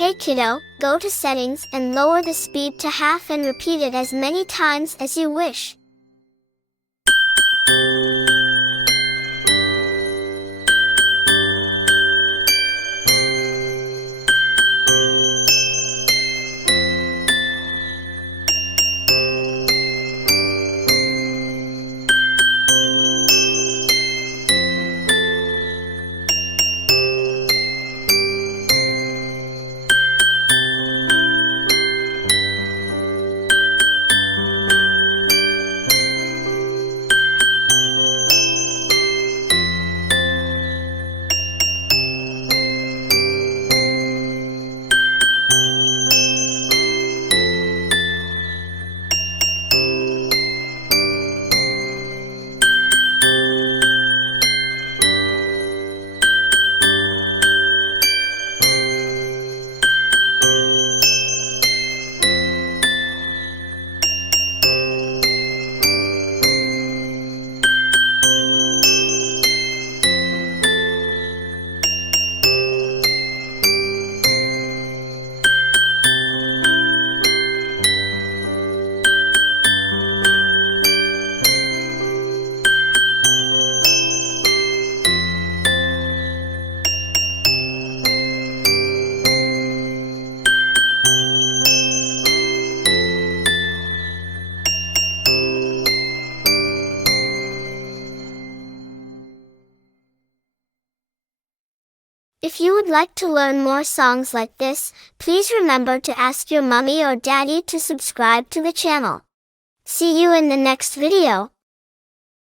Hey kiddo, go to settings and lower the speed to half and repeat it as many times as you wish. If you would like to learn more songs like this, please remember to ask your mommy or daddy to subscribe to the channel. See you in the next video.